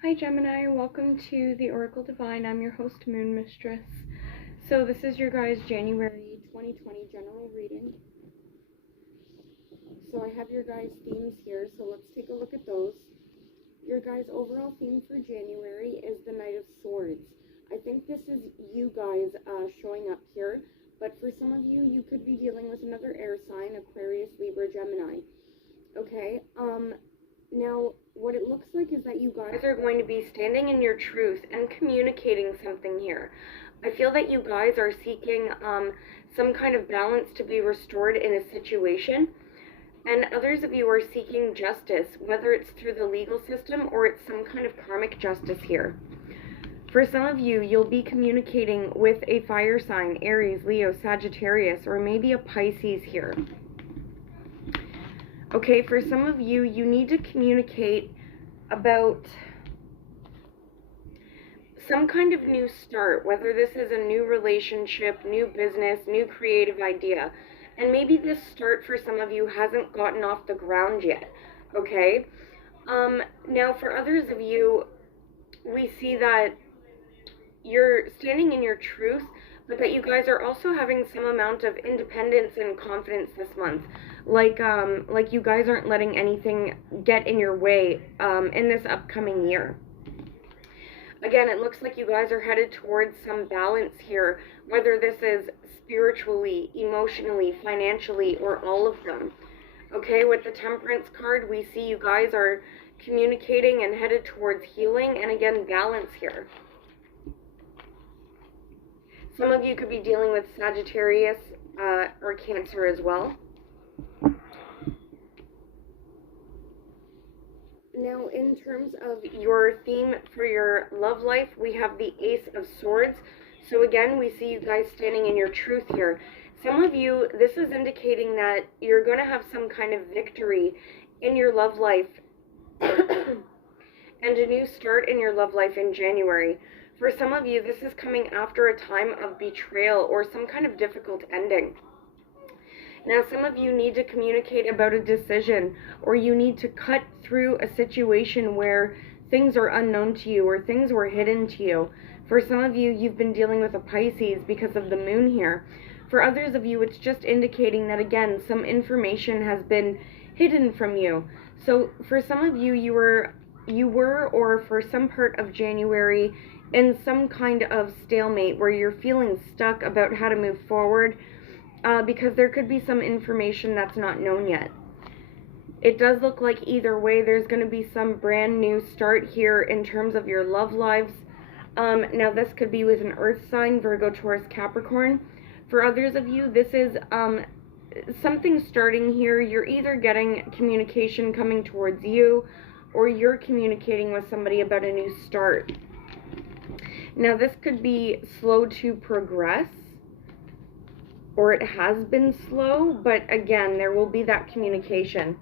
Hi Gemini, welcome to the Oracle Divine. I'm your host, Moon Mistress. So this is your guys' January 2020 general reading. So I have your guys' themes here, so let's take a look at those. Your guys' overall theme for January is the Knight of Swords. I think this is you guys showing up here, but for some of you, you could be dealing with another air sign, Aquarius, Libra, Gemini. Okay, now, what it looks like is that you guys are going to be standing in your truth and communicating something here. I feel that you guys are seeking some kind of balance to be restored in a situation, and others of you are seeking justice, whether it's through the legal system or it's some kind of karmic justice here. For some of you, you'll be communicating with a fire sign, Aries, Leo, Sagittarius, or maybe a Pisces here. Okay, for some of you, you need to communicate about some kind of new start, whether this is a new relationship, new business, new creative idea. And maybe this start for some of you hasn't gotten off the ground yet, okay? Now, for others of you, we see that you're standing in your truth, but that you guys are also having some amount of independence and confidence this month. Like you guys aren't letting anything get in your way in this upcoming year. Again, it looks like you guys are headed towards some balance here, whether this is spiritually, emotionally, financially, or all of them. Okay, with the Temperance card, we see you guys are communicating and headed towards healing, and again, balance here. Some of you could be dealing with Sagittarius or Cancer as well. Now, in terms of your theme for your love life, we have the Ace of Swords. So again, we see you guys standing in your truth here. Some of you, this is indicating that you're going to have some kind of victory in your love life and a new start in your love life in January. For some of you, this is coming after a time of betrayal or some kind of difficult ending. Now, some of you need to communicate about a decision, or you need to cut through a situation where things are unknown to you or things were hidden to you. For some of you, you've been dealing with a Pisces because of the moon here. For others of you, it's just indicating that, again, some information has been hidden from you. So for some of you, you were, or for some part of January, in some kind of stalemate where you're feeling stuck about how to move forward because there could be some information that's not known yet. It does look like either way there's going to be some brand new start here in terms of your love lives. Now this could be with an earth sign, Virgo, Taurus, Capricorn. For others of you, this is something starting here. You're either getting communication coming towards you or you're communicating with somebody about a new start. Now, this could be slow to progress, or it has been slow, but again, there will be that communication.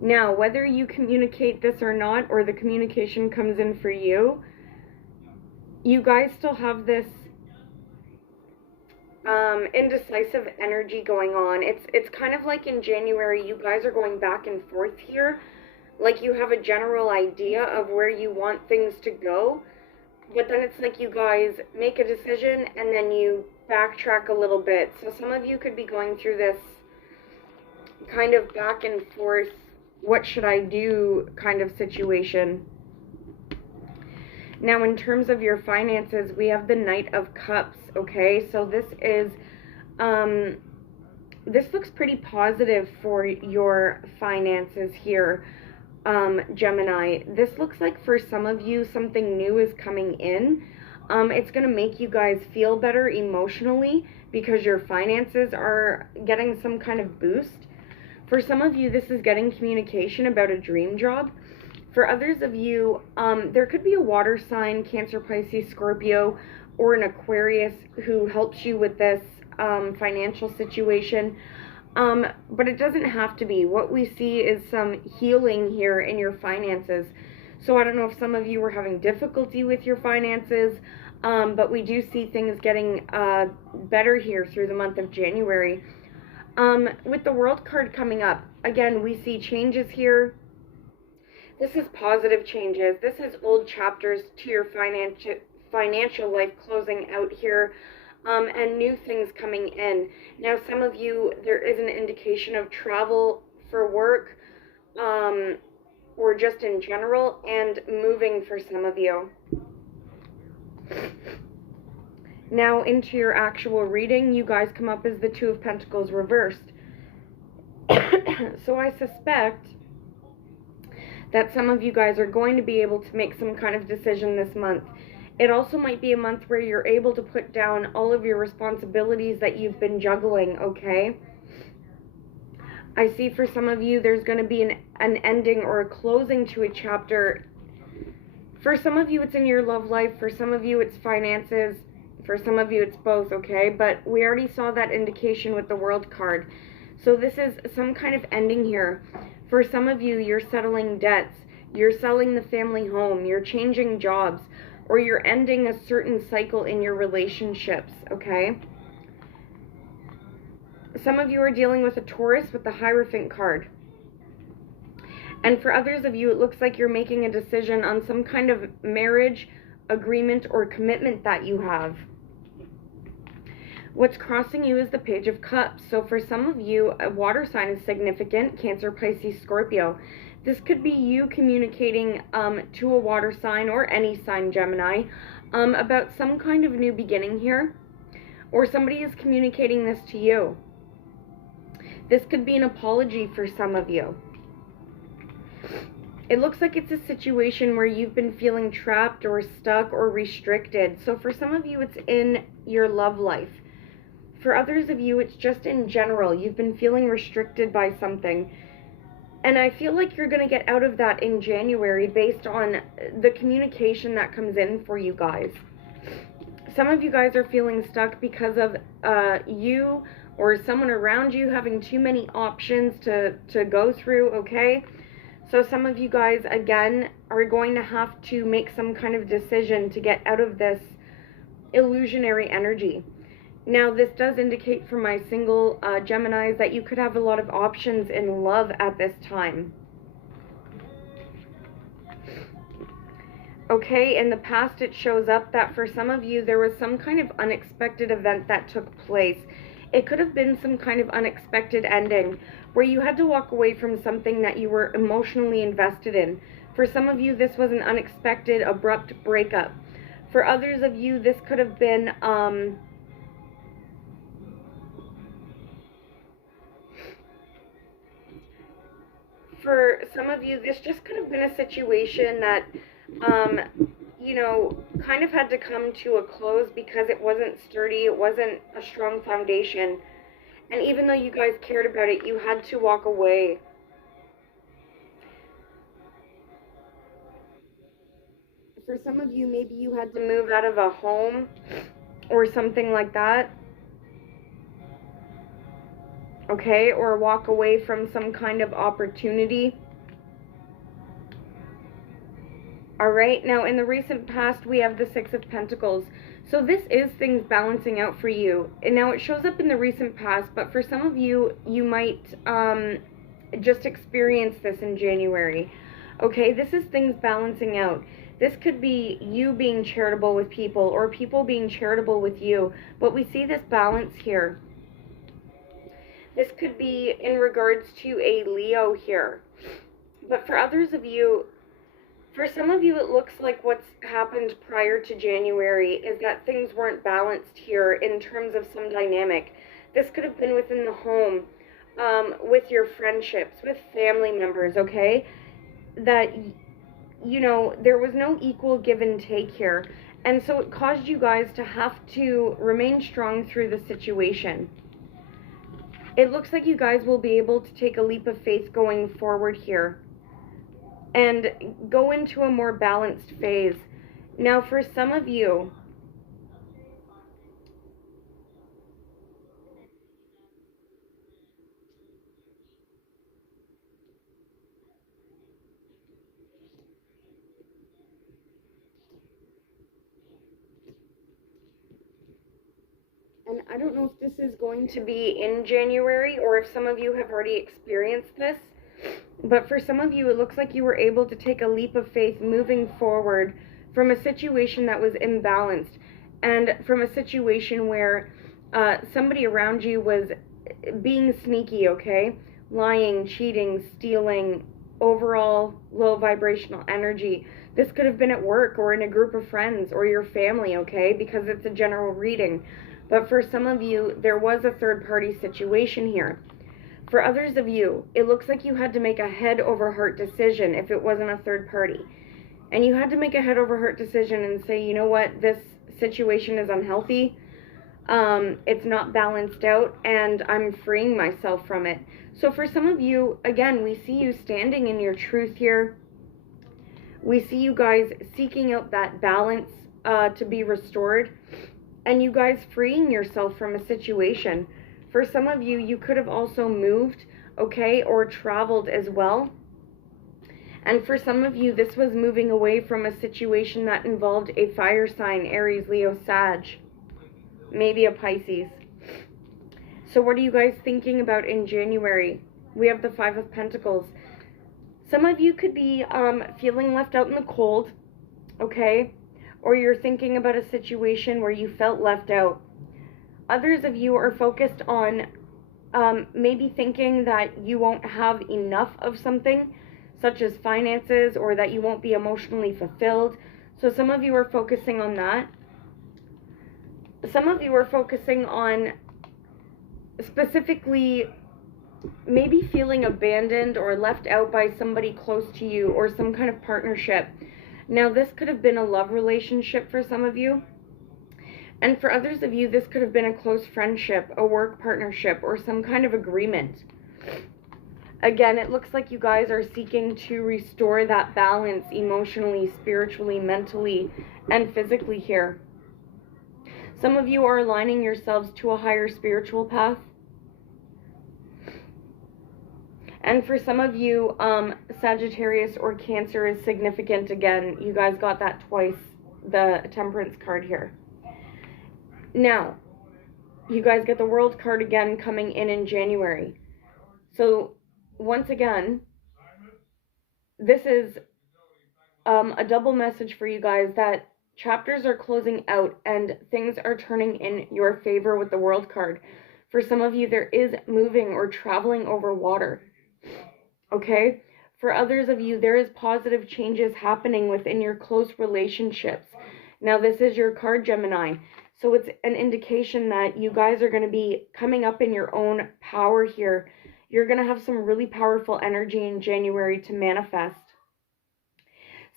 Now, whether you communicate this or not, or the communication comes in for you, you guys still have this indecisive energy going on. It's kind of like in January, you guys are going back and forth here. Like you have a general idea of where you want things to go, but then it's like you guys make a decision and then you backtrack a little bit. So some of you could be going through this kind of back and forth, what should I do kind of situation. Now, in terms of your finances, we have the Knight of Cups, okay? So this is, this looks pretty positive for your finances here. Gemini, this looks like for some of you something new is coming in. It's going to make you guys feel better emotionally because your finances are getting some kind of boost. For some of you, this is getting communication about a dream job. For others of you, there could be a water sign, Cancer, Pisces, Scorpio, or an Aquarius who helps you with this financial situation. But it doesn't have to be. What we see is some healing here in your finances. So I don't know if some of you are having difficulty with your finances, but we do see things getting better here through the month of January. With the World card coming up, again, we see changes here. This is positive changes. This is old chapters to your financial life closing out here, and new things coming in. Now, some of you, there is an indication of travel for work, or just in general, and moving for some of you. Now, into your actual reading, you guys come up as the Two of Pentacles reversed. So I suspect that some of you guys are going to be able to make some kind of decision this month. It also might be a month where you're able to put down all of your responsibilities that you've been juggling, okay? I see for some of you there's going to be an ending or a closing to a chapter. For some of you it's in your love life, for some of you it's finances, for some of you it's both, okay? But we already saw that indication with the World card. So this is some kind of ending here. For some of you, you're settling debts, you're selling the family home, you're changing jobs, or you're ending a certain cycle in your relationships, okay? Some of you are dealing with a Taurus with the Hierophant card. And for others of you, it looks like you're making a decision on some kind of marriage, agreement, or commitment that you have. What's crossing you is the Page of Cups. So for some of you, a water sign is significant, Cancer, Pisces, Scorpio. This could be you communicating to a water sign or any sign, Gemini, about some kind of new beginning here. Or somebody is communicating this to you. This could be an apology for some of you. It looks like it's a situation where you've been feeling trapped or stuck or restricted. So for some of you, it's in your love life. For others of you, it's just in general. You've been feeling restricted by something. And I feel like you're going to get out of that in January based on the communication that comes in for you guys. Some of you guys are feeling stuck because of you or someone around you having too many options to go through, okay? So some of you guys, again, are going to have to make some kind of decision to get out of this illusionary energy. Now, this does indicate for my single Geminis that you could have a lot of options in love at this time. Okay, in the past it shows up that for some of you there was some kind of unexpected event that took place. It could have been some kind of unexpected ending where you had to walk away from something that you were emotionally invested in. For some of you, this was an unexpected, abrupt breakup. For others of you, this could have been for some of you, this just could have been a situation that, you know, kind of had to come to a close because it wasn't sturdy, it wasn't a strong foundation. And even though you guys cared about it, you had to walk away. For some of you, maybe you had to move out of a home or something like that. Okay, or walk away from some kind of opportunity. Alright, now in the recent past, we have the Six of Pentacles. So this is things balancing out for you. And now it shows up in the recent past, but for some of you, you might just experience this in January. Okay, this is things balancing out. This could be you being charitable with people or people being charitable with you. But we see this balance here. This could be in regards to a Leo here. But for others of you, for some of you, it looks like what's happened prior to January is that things weren't balanced here in terms of some dynamic. This could have been within the home, with your friendships, with family members, okay? That, you know, there was no equal give and take here. And so it caused you guys to have to remain strong through the situation. It looks like you guys will be able to take a leap of faith going forward here and go into a more balanced phase. Now, for some of you, and I don't know if this is going to be in January or if some of you have already experienced this, But for some of you, it looks like you were able to take a leap of faith moving forward from a situation that was imbalanced, and from a situation where somebody around you was being sneaky, okay? Lying, cheating, stealing, overall low vibrational energy. This could have been at work or in a group of friends or your family, okay? Because it's a general reading. But for some of you, there was a third party situation here. For others of you, it looks like you had to make a head over heart decision if it wasn't a third party. And you had to make a head over heart decision and say, you know what, this situation is unhealthy. It's not balanced out, and I'm freeing myself from it. So for some of you, again, we see you standing in your truth here. We see you guys seeking out that balance to be restored, and you guys freeing yourself from a situation. For some of you, you could have also moved, okay, or traveled as well. And for some of you, this was moving away from a situation that involved a fire sign, Aries, Leo, Sag, maybe a Pisces. So what are you guys thinking about in January? We have the Five of Pentacles. Some of you could be feeling left out in the cold, okay? Or you're thinking about a situation where you felt left out. Others of you are focused on maybe thinking that you won't have enough of something, such as finances, or that you won't be emotionally fulfilled. So some of you are focusing on that. Some of you are focusing on specifically maybe feeling abandoned or left out by somebody close to you, or some kind of partnership. Now, this could have been a love relationship for some of you. And for others of you, this could have been a close friendship, a work partnership, or some kind of agreement. Again, it looks like you guys are seeking to restore that balance emotionally, spiritually, mentally, and physically here. Some of you are aligning yourselves to a higher spiritual path. And for some of you, Sagittarius or Cancer is significant again. You guys got that twice, the Temperance card here. Now, you guys get the World card again coming in January. So, once again, this is a double message for you guys that chapters are closing out and things are turning in your favor with the World card. For some of you, there is moving or traveling over water. Okay? For others of you, there is positive changes happening within your close relationships. Now, this is your card, Gemini. So it's an indication that you guys are going to be coming up in your own power here. You're going to have some really powerful energy in January to manifest.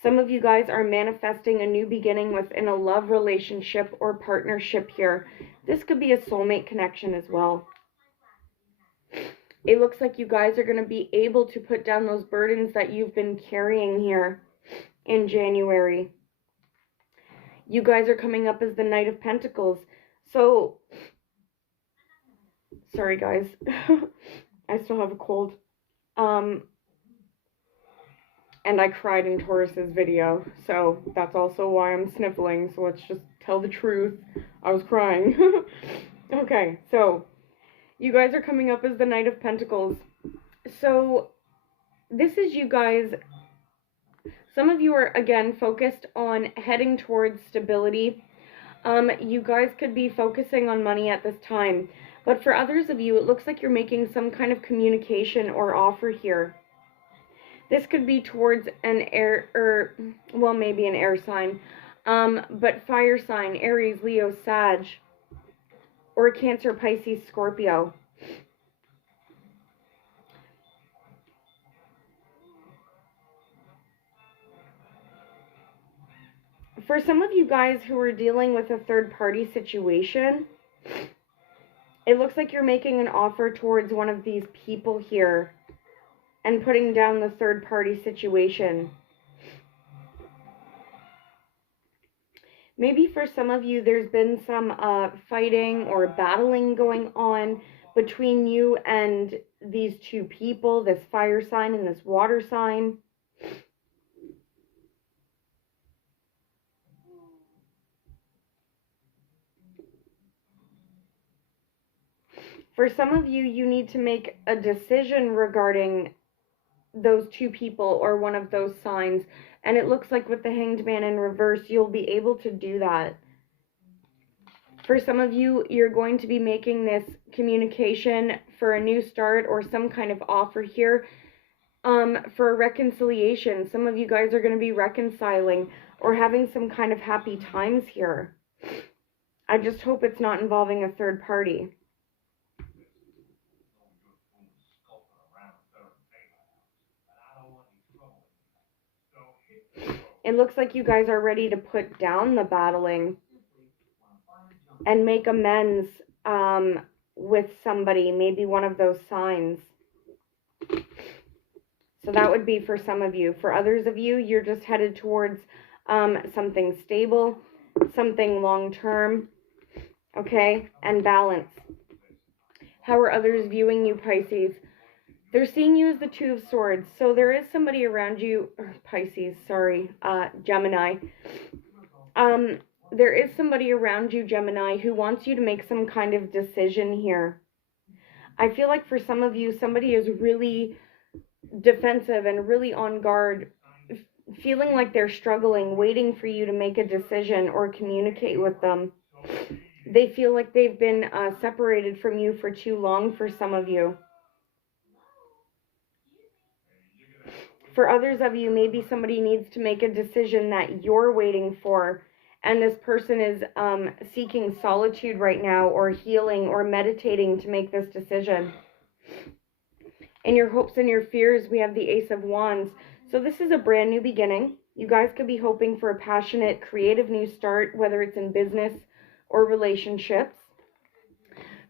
Some of you guys are manifesting a new beginning within a love relationship or partnership here. This could be a soulmate connection as well. It looks like you guys are going to be able to put down those burdens that you've been carrying here in January. You guys are coming up as the Knight of Pentacles. So, sorry guys, I still have a cold. And I cried in Taurus's video, so that's also why I'm sniffling. So let's just tell the truth. I was crying. Okay, so you guys are coming up as the Knight of Pentacles. So this is you guys. Some of you are, again, focused on heading towards stability. You guys could be focusing on money at this time. But for others of you, it looks like you're making some kind of communication or offer here. This could be towards an air, or, well, maybe an air sign. But fire sign, Aries, Leo, Sag, or Cancer, Pisces, Scorpio. For some of you guys who are dealing with a third-party situation, it looks like you're making an offer towards one of these people here and putting down the third-party situation. Maybe for some of you, there's been some fighting or battling going on between you and these two people, this fire sign and this water sign. For some of you, you need to make a decision regarding those two people or one of those signs. And it looks like with the Hanged Man in reverse, you'll be able to do that. For some of you, you're going to be making this communication for a new start or some kind of offer here for reconciliation. Some of you guys are going to be reconciling or having some kind of happy times here. I just hope it's not involving a third party. It looks like you guys are ready to put down the battling and make amends with somebody, maybe one of those signs. So that would be for some of you. For others of you, you're just headed towards something stable, something long-term, okay, and balance. How are others viewing you, Pisces? They're seeing you as the Two of Swords. So there is somebody around you, Pisces, sorry, Gemini. There is somebody around you, Gemini, who wants you to make some kind of decision here. I feel like for some of you, somebody is really defensive and really on guard, feeling like they're struggling, waiting for you to make a decision or communicate with them. They feel like they've been separated from you for too long for some of you. For others of you, maybe somebody needs to make a decision that you're waiting for, and this person is seeking solitude right now, or healing, or meditating to make this decision. In your hopes and your fears, we have the Ace of Wands. So this is a brand new beginning. You guys could be hoping for a passionate, creative new start, whether it's in business or relationships.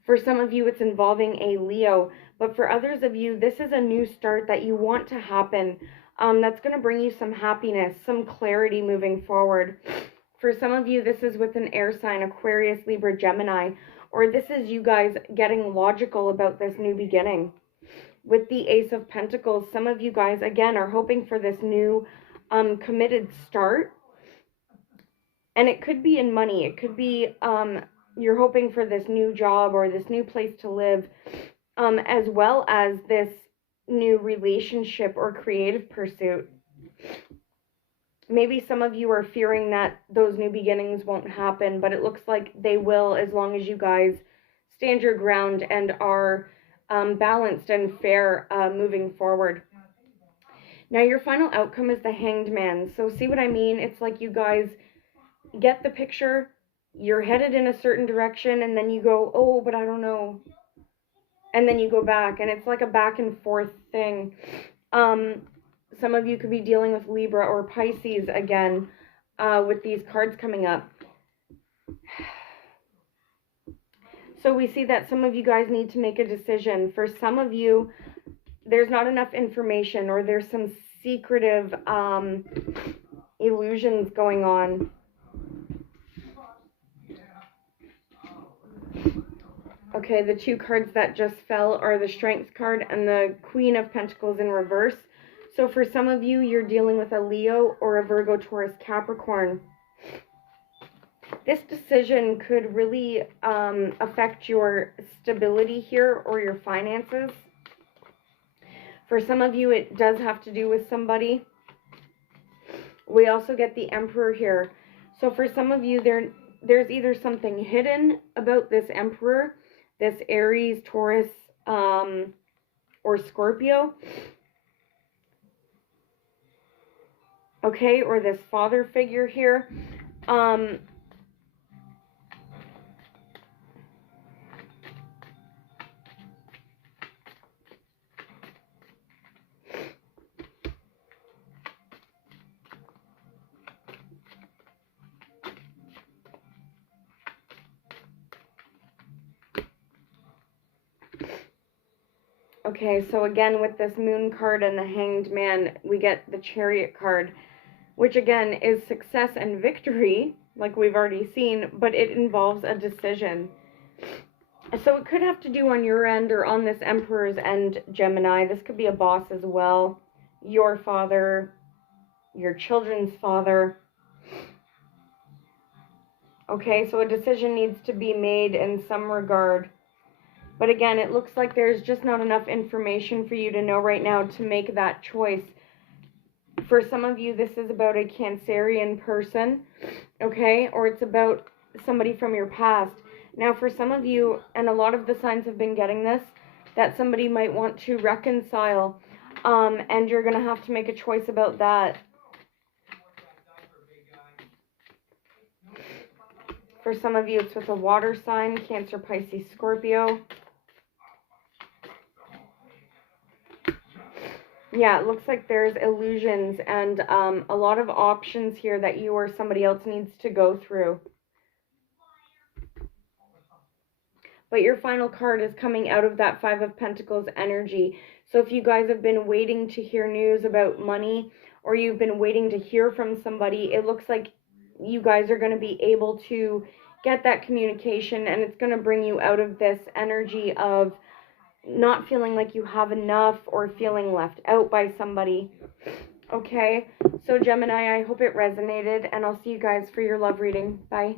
For some of you, it's involving a Leo. But for others of you, this is a new start that you want to happen. That's going to bring you some happiness, some clarity moving forward. For some of you, this is with an air sign, Aquarius, Libra, Gemini. Or this is you guys getting logical about this new beginning. With the Ace of Pentacles, some of you guys, again, are hoping for this new committed start. And it could be in money. It could be you're hoping for this new job or this new place to live, as well as this new relationship or creative pursuit. Maybe some of you are fearing that those new beginnings won't happen, but it looks like they will, as long as you guys stand your ground and are balanced and fair moving forward. Now, your final outcome is the Hanged Man. So see what I mean? It's like you guys get the picture. You're headed in a certain direction, and then you go, oh, but I don't know. And then you go back, and it's like a back and forth thing. Some of you could be dealing with Libra or Pisces again with these cards coming up. So we see that some of you guys need to make a decision. For some of you, there's not enough information, or there's some secretive illusions going on. Okay, the two cards that just fell are the Strength card and the Queen of Pentacles in reverse. So for some of you, you're dealing with a Leo or a Virgo, Taurus, Capricorn. This decision could really affect your stability here or your finances. For some of you, it does have to do with somebody. We also get the Emperor here. So for some of you, there's either something hidden about this Emperor, this Aries, Taurus, or Scorpio. Okay, or this father figure here. Okay, so again, with this Moon card and the Hanged Man, we get the Chariot card, which again is success and victory, like we've already seen, but it involves a decision. So it could have to do on your end or on this Emperor's end, Gemini. This could be a boss as well, your father, your children's father. Okay, so a decision needs to be made in some regard. But again, it looks like there's just not enough information for you to know right now to make that choice. For some of you, this is about a Cancerian person, okay? Or it's about somebody from your past. Now, for some of you, and a lot of the signs have been getting this, that somebody might want to reconcile, and you're going to have to make a choice about that. For some of you, it's with a water sign, Cancer, Pisces, Scorpio. Yeah, it looks like there's illusions and a lot of options here that you or somebody else needs to go through. But your final card is coming out of that Five of Pentacles energy. So if you guys have been waiting to hear news about money, or you've been waiting to hear from somebody, it looks like you guys are going to be able to get that communication, and it's going to bring you out of this energy of not feeling like you have enough or feeling left out by somebody. Okay, so Gemini, I hope it resonated, and I'll see you guys for your love reading. Bye.